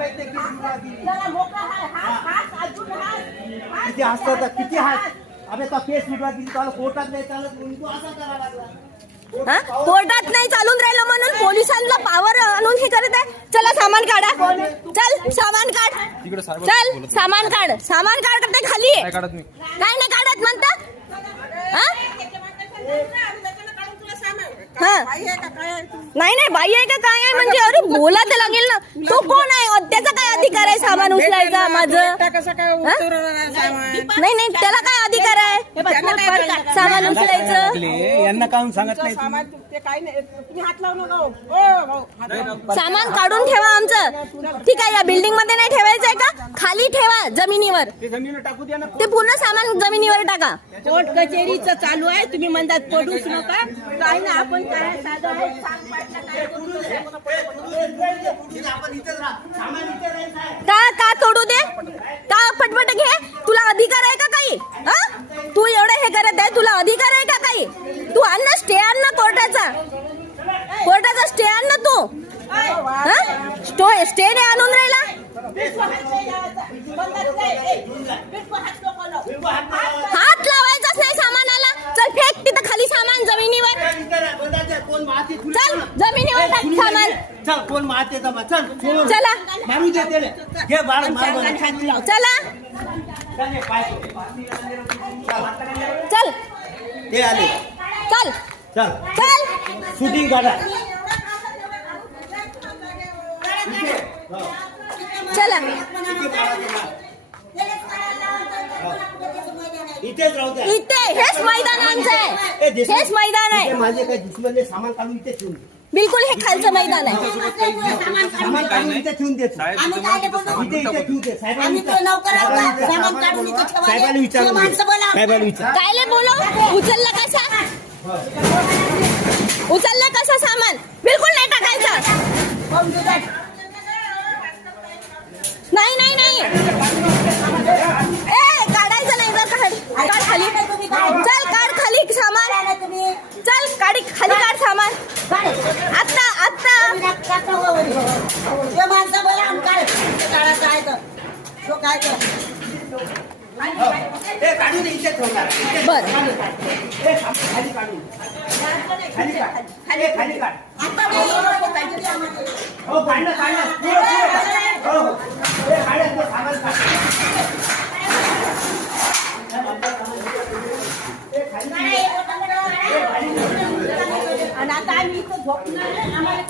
केस विभाग दिली. किती हसतात किती हात? अबे तो केस विभाग दिली त्याला कोर्टात नाही चालत म्हणून तू असा करा लागला. हा? कोर्टात नाही चालून राहिलं म्हणून पोलिसांना पावर आणून हे करत आहे? चला सामान काढा. चल सामान काढ. चल सामान काढ. सामान काढ ते खाली आहे. काढत नाही? काय नाही काढत म्हणता? हा? हा. नाही नाही बाई आहे का काय आहे? म्हणजे अरे बोला तर लागेल ना. तो कोण आहे? त्याचा काय अधिकार आहे सामान उचलायचा माझं? कसं काय हा? उतरवणार सामान? नाही नाही त्याला काय अधिकार आहे? हे आहे? सामान उचलायचं. यांना काहून सांगत तुमचं नाही सामान तु- ते काही नाही. तुम्ही हात लावू नका. हो. हो, भाऊ, हात लावू. नका. सामान काढून ठेवा आमचं. ठीक आहे या बिल्डिंगमध्ये नाही ठेवायचंय का? खाली ठेवा जमिनीवर. ते जमिनीवर टाकू द्या ना. ते पूर्ण सामान जमिनीवर टाका. कोर्ट कचेरीचं चालू आहे. तुम्ही म्हणतात पडूच नका. काय ना आपण काय साधं आहे. का का तोडू दे? का पटपट घे? तुला अधिकार आहे का काही? तू एवढं हे करत आहे तुला अधिकार आहे का काही? तू आण ना स्टे आण ना कोर्टाचा. कोर्टाचा स्टे आण ना तू. स्टे ने आणून राहिला हात लावायचाच नाही सामानाला चल फेक तिथं खाली सामान जमिनीवर इथे राहा, बंदाचे, कोण माती थुडी चल जमिनीवर टाक सामान. चल कोण माते जमा चल. चला. मारू दे त्याला. घे बाळ मार बरं. चला. चल, हे पाय सोड. चल. ते आले. चल. चल. चल. शूटिंग काढा चला. इथेच राहू द्या. हेच मैदान आमचं. आहे हेच मैदान आहे. माझे दुश्मनले सामान काढून इथे ठेवून दे. बिलकुल हे खालचं मैदान आहे. सामान काढून इथे ठेवून देतो आम्ही काय इथे इथे ठेवू दे. साहेबांना आम्ही विचार. तो नौकर आहोत. का? साहेबांना विचार. सामान काढून इथे ठेवा. साहेबांना विचार. ते माणसं बोला. साहेबांना विचार. कायले बोलो उचललं कसा? काय बर. आणि आता आम्ही इथं झोपणार आम्हाला